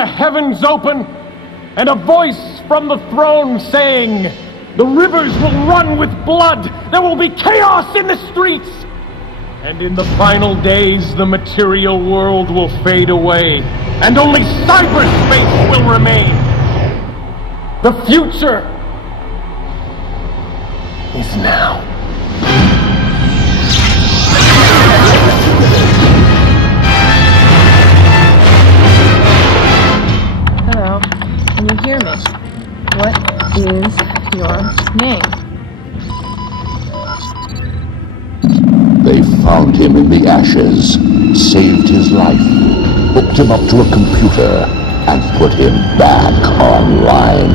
the heavens open, and a voice from the throne saying, "The rivers will run with blood, there will be chaos in the streets, and in the final days the material world will fade away, and only cyberspace will remain. The future is now." Hello, can you hear me? What is your name? They found him in the ashes, saved his life, hooked him up to a computer, and put him back online.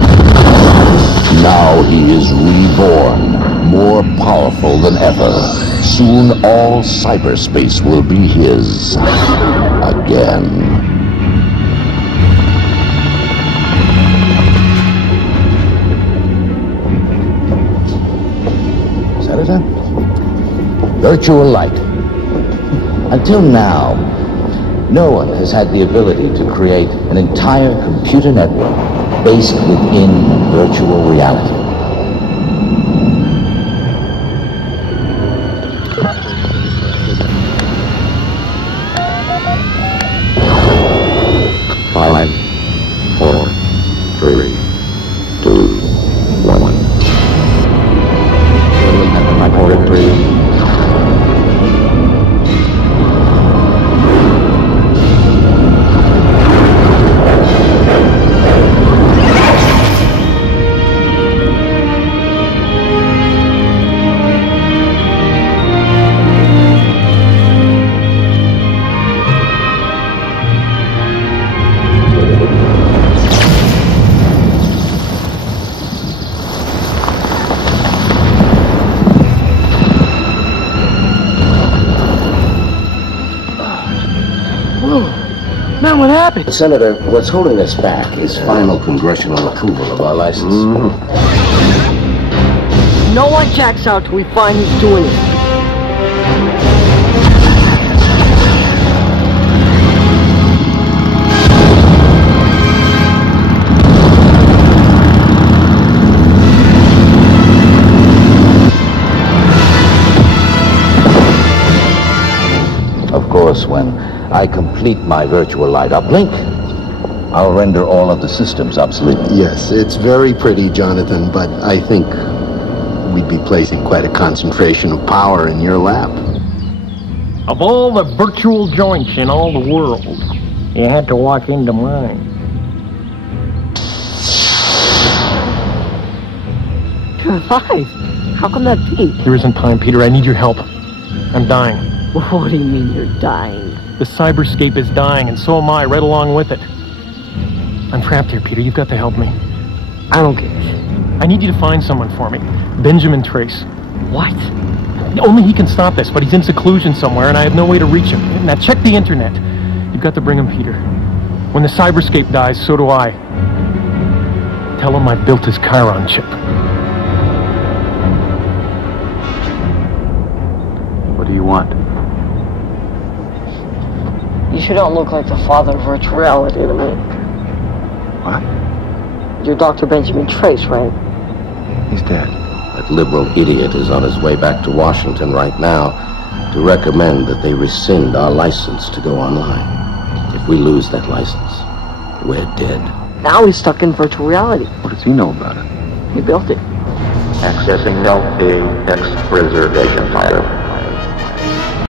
Now he is reborn, more powerful than ever. Soon all cyberspace will be his again. Senator? Virtual light. Until now, no one has had the ability to create an entire computer network based within virtual reality. Five, 4, 3, 2, 1. My order 3. Man, what happened? Senator, what's holding us back is final congressional approval of our license. No one checks out till we find who's doing it. Of course, when I complete my virtual light uplink, I'll render all of the systems obsolete. Yes, it's very pretty, Jonathan, but I think we'd be placing quite a concentration of power in your lap. Of all the virtual joints in all the world, you had to walk into mine. You're alive. How can that be? There isn't time, Peter. I need your help. I'm dying. What do you mean you're dying? The cyberscape is dying, and so am I, right along with it. I'm trapped here, Peter. You've got to help me. I don't get it. I need you to find someone for me. Benjamin Trace. What? Only he can stop this, but he's in seclusion somewhere, and I have no way to reach him. Now, check the internet. You've got to bring him, Peter. When the cyberscape dies, so do I. Tell him I built his Chiron chip. What do you want? You sure don't look like the father of virtual reality to me. What? You're Dr. Benjamin Trace, right? He's dead. That liberal idiot is on his way back to Washington right now to recommend that they rescind our license to go online. If we lose that license, we're dead. Now he's stuck in virtual reality. What does he know about it? He built it. Accessing LPX reservation file.